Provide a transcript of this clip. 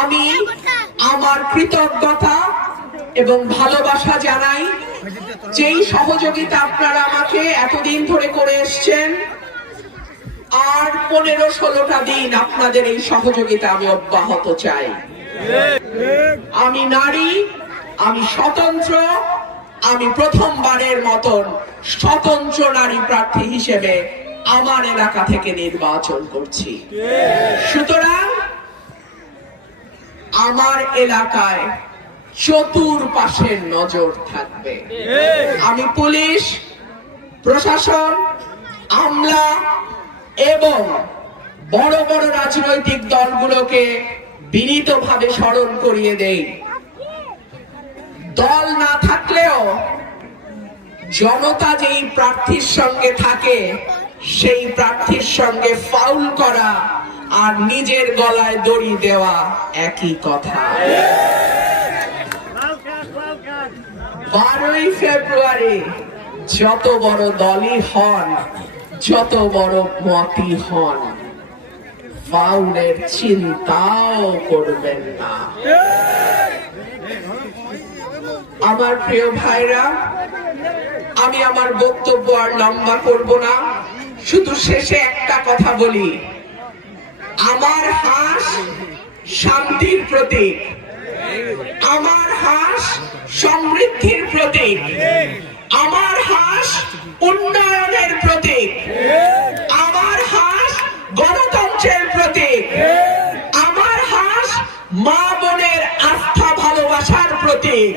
আমি আমার কৃতজ্ঞতা এবং ভালোবাসা জানাই যেই সহযোগিতা আপনারা আমাকে এতদিন ধরে করে এসছেন, আর পনেরো ষোলোটা দিন আপনাদের এই সহযোগিতা আমি অব্যাহত চাই। আমি নারী, আমি স্বতন্ত্র, আমি প্রথমবারের মতন স্বতন্ত্র নারী প্রার্থী হিসেবে আমার এলাকা থেকে নির্বাচন করছি। সুতরাং আমার এলাকায় চতুর্পাশের নজর থাকবে। আমি পুলিশ প্রশাসন আমলা এবং বড় বড় রাজনৈতিক দলগুলোকে বিনীতভাবে স্মরণ করিয়ে দেই। দল না থাকলেও জনতা যেই প্রার্থীর সঙ্গে থাকে সেই প্রার্থীর সঙ্গে ফাউল করা আর নিজের গলায় দড়ি দেওয়া একই কথা। বারোই ফেব্রুয়ারি যত বড় দলই হন, যত বড় মতি হন, ফাউলের চিন্তাও করবেন না। আমার প্রিয় ভাইরা, আমি আমার বক্তব্য আর লম্বা করব না। শুধু শেষে একটা কথা বলি। আমার হাঁস শান্তির প্রতীক। আমার হাঁস সমৃদ্ধির প্রতীক। আমার হাঁস উন্নয়নের প্রতীক। আমার হাঁস গণতন্ত্রের প্রতীক। আমার হাঁস মা বোনের আস্থা ভালোবাসার প্রতীক।